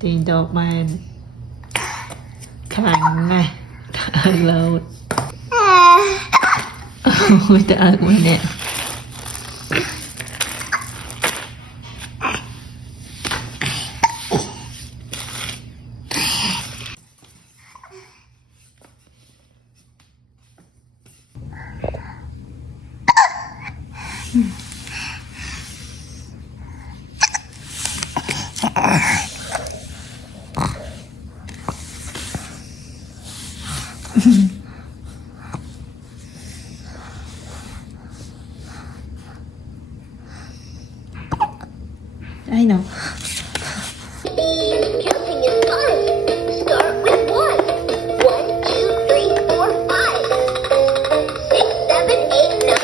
ตีนดอกมันแข็งไงเราโอ้ยแต่อะไรมันเนี่ยI know. Counting is fun. Start with 1. 1, 2, 3, 4, 5. 6, 7, 8, 9.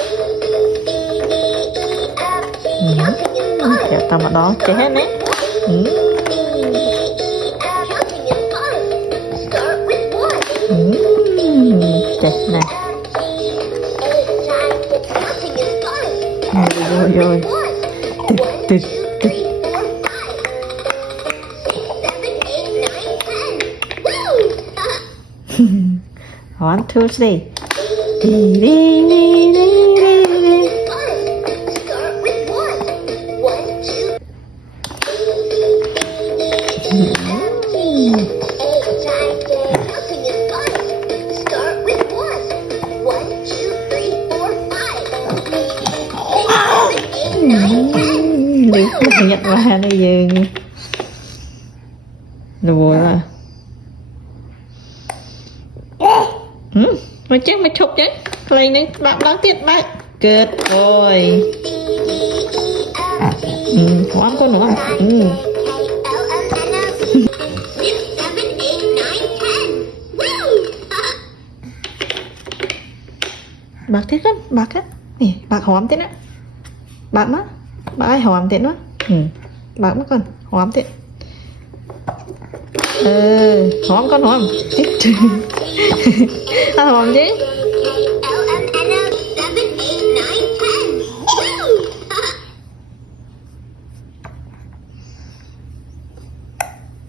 C, D, E, F, G. Counting is fun. Dạ tao mà đó chết hết đấy. C, D, E, F. Counting is fun. Start with 1. Chết nè. Counting is fun. Rồi rồi. Tịch tịch. 1, 2, 3. Đi đi đi đi đi. Start with 1. 1, 2. Counting is fun. Start with 1. 1, 2, 3, 4, 5. 6, 7, 8, 9, 10. Liệt nó nhận ra nó dừng. Rồi mà. Mà chắc mày chụp chứ. Lên đến bạn đáng tiếc bạn. Good boy. Hoãn con nữa. Bạc thế không? Bạc á. Nè, bạc hòm thế nữa. Bạc má. Bạc ai hòm thế nữa. Bạc má con. Hòm thế. Hòm con hòm. Hòm chứ.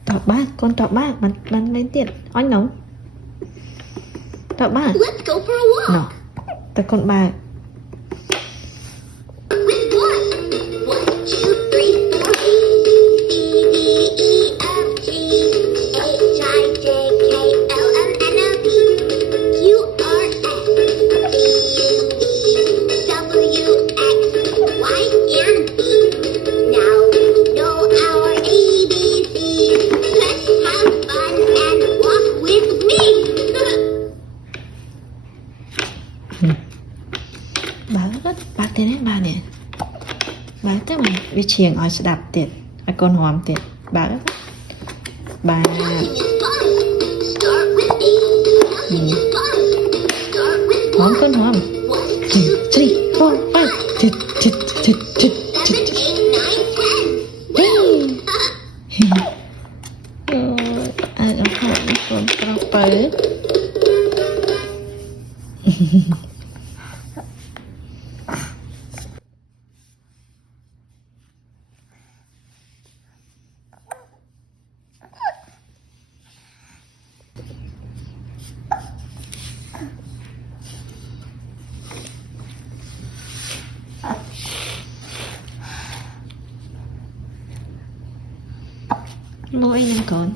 Trọc bác, con trọc bác, bạn lên tiền. Anh nóng. Trọc bác. Let's go for a walk. Nó. Tại con bà. With 1. 1, 2, 3, 4. C, D, E, F, G, H, I, J, K, L, M, N, O, P, Q, R, S, T, U, V, W, X, Y, and Z. Now we know our ABCs. Let's have fun and walk with me. Bà thế đấy bà nè. Bà tức là bị chiềng ở sẽ đạp tiệt. Ở con hòm tiệt. Bà đó. Bà. Counting is fun. Start with 8. Counting is fun. Start with 1. Hòm con hòm. 1, 2, 3, 4, 5. Thịt thịt thịt thịt 7, thịt. 8, 9, 10. Ai cũng hòm con proper. Lỗi nha con.